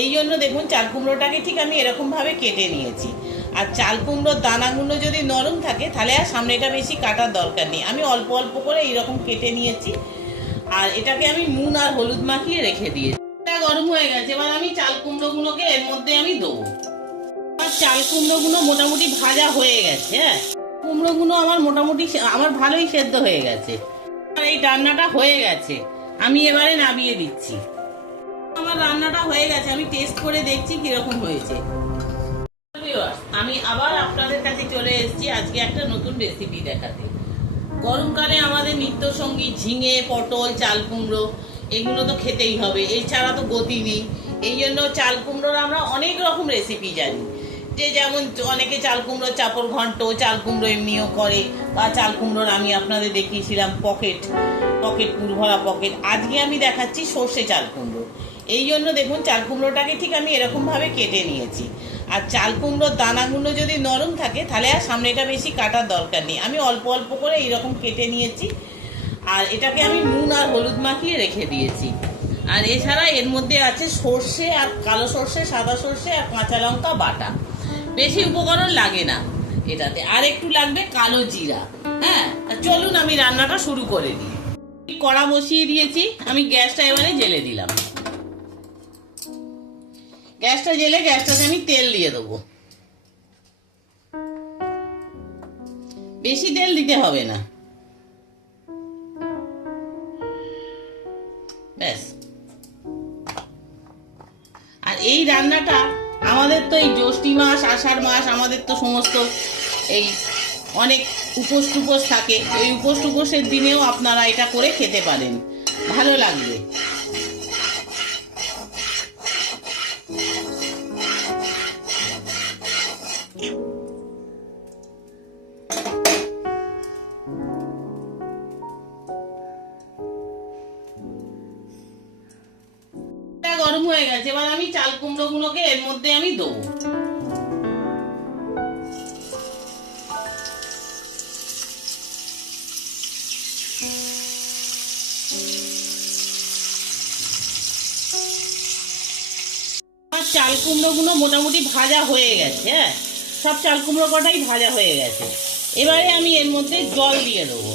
এই জন্য দেখুন চাল কুমড়োটাকে ঠিক আমি এরকম ভাবে কেটে নিয়েছি। আর চাল কুমড়োর দানাগুলো যদি নরম থাকে তাহলে আর সামনেটা বেশি কাটার দরকার নেই। আমি অল্প অল্প করে এইরকম কেটে নিয়েছি। আর এটাকে আমি নুন আর হলুদ মাখিয়ে রেখে দিয়েছি। এটা গরম হয়ে গেছে, এবার আমি চাল কুমড়োগুলোকে এর মধ্যে আমি দেবো। চাল কুমড়োগুলো মোটামুটি ভাজা হয়ে গেছে। হ্যাঁ, কুমড়োগুলো আমার মোটামুটি আমার ভালোই সেদ্ধ হয়ে গেছে। এই রান্নাটা হয়ে গেছে, আমি এবারে নামিয়ে দিচ্ছি। আমার রান্নাটা হয়ে গেছে, আমি টেস্ট করে দেখছি কিরকম হয়েছে। আমি আবার আপনাদের কাছে চলে এসেছি আজকে একটা নতুন রেসিপি দেখাতে। গরমকালে আমাদের নিত্য সঙ্গী ঝিঙে, পটল, চাল কুমড়ো এগুলো তো খেতেই হবে, এছাড়া তো গতি নেই। এই জন্য চাল কুমড়োর আমরা অনেক রকম রেসিপি জানি। যে যেমন অনেকে চাল কুমড়োর চাপড় ঘন্ট, চাল কুমড়ো এমনিও করে, বা চাল কুমড়োর আমি আপনাদের দেখিয়েছিলাম পকেট পুরভরা পকেট। আজকে আমি দেখাচ্ছি সর্ষে চাল কুমড়ো। এই জন্য দেখুন চাল কুমড়োটাকে ঠিক আমি এরকমভাবে কেটে নিয়েছি। আর চাল কুমড়োর দানাগুলো যদি নরম থাকে তাহলে আর সামনেটা বেশি কাটার দরকার নেই। আমি অল্প অল্প করে এইরকম কেটে নিয়েছি। আর এটাকে আমি নুন আর হলুদ মাখিয়ে রেখে দিয়েছি। আর এছাড়া এর মধ্যে আছে সর্ষে আর কালো সর্ষে, সাদা সর্ষে আর কাঁচা লঙ্কা বাটা। বেশি উপকরণ লাগে না এটাতে। আর একটু লাগবে কালো জিরা। হ্যাঁ, চলুন আমি রান্নাটা শুরু করে দিই। কড়া বসিয়ে দিয়েছি, আমি গ্যাসটা এবারে জ্বেলে দিলাম। গ্যাসটা জ্বেলে গ্যাসটাতে আমি তেল দিয়ে দেবো। বেশি তেল দিতে হবে না, ব্যাস। আর এই রান্নাটা আমাদের তো এই জ্যৈষ্ঠ মাস, আষাঢ় মাস, আমাদের তো সমস্ত এই অনেক উপোস টুপোস থাকে। এই উপোস টুপোসের দিনেও আপনারা এটা করে খেতে পারেন, ভালো লাগবে। গরম হয়ে গেছে, এবার আমি চাল কুমড়ো গুলোকে এর মধ্যে আমি দেবো। চাল কুমড়ো গুলো মোটামুটি ভাজা হয়ে গেছে। হ্যাঁ, সব চাল কুমড়ো কটাই ভাজা হয়ে গেছে। এবারে আমি এর মধ্যে জল দিয়ে দেবো।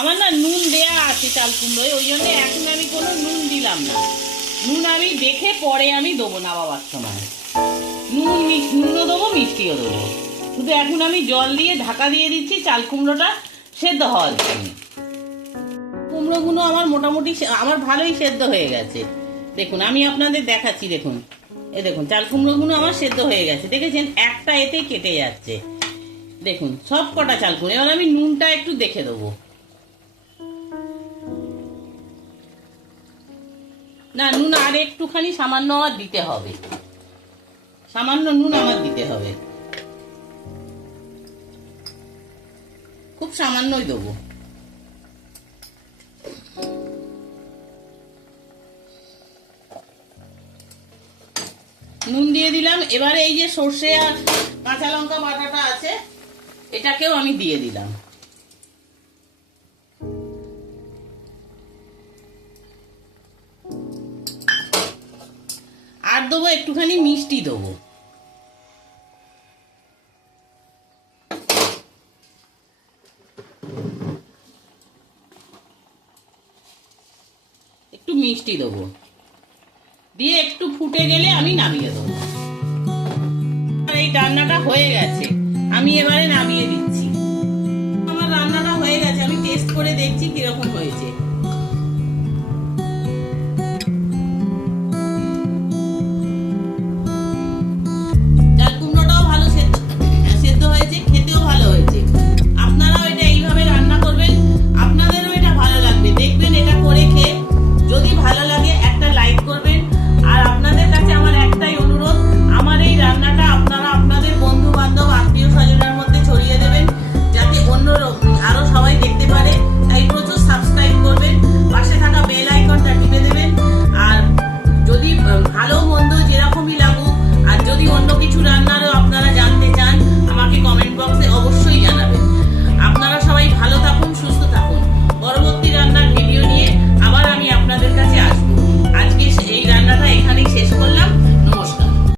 আমার না নুন দেয়া আছে চাল কুমড়োয়, ওই জন্য এখন আমি কোনো নুন দিলাম না। নুন আমি দেখে পরে আমি দেবো নামাবার সময়। নুনও দেবো, মিষ্টিও দেবো। শুধু এখন আমি জল দিয়ে ঢাকা দিয়ে দিচ্ছি চাল কুমড়োটা সেদ্ধ হওয়ার জন্য। কুমড়োগুলো আমার মোটামুটি আমার ভালোই সেদ্ধ হয়ে গেছে। দেখুন আমি আপনাদের দেখাচ্ছি, দেখুন এই দেখুন চাল কুমড়োগুলো আমার সেদ্ধ হয়ে গেছে। দেখেছেন, একটা এতেই কেটে যাচ্ছে। দেখুন সব কটা চাল কুমড়ো। এবার আমি নুনটা একটু দেখে দেবো। না, নুন আর একটুখানি সামান্য আমার দিতে হবে, সামান্য নুন আমার দিতে হবে, খুব সামান্যই দেবো। নুন দিয়ে দিলাম। এবারে এই যে সর্ষে আর কাঁচা লঙ্কা বাটাটা আছে এটাকেও আমি দিয়ে দিলাম। আর দেবো একটুখানি মিষ্টি দেবো। একটু মিষ্টি দেবো দিয়ে একটু ফুটে গেলে আমি নামিয়ে দেবো। এই রান্নাটা হয়ে গেছে, আমি এবারে নামিয়ে দিচ্ছি। আমার রান্নাটা হয়ে গেছে, আমি টেস্ট করে দেখছি কিরকম হয়েছে।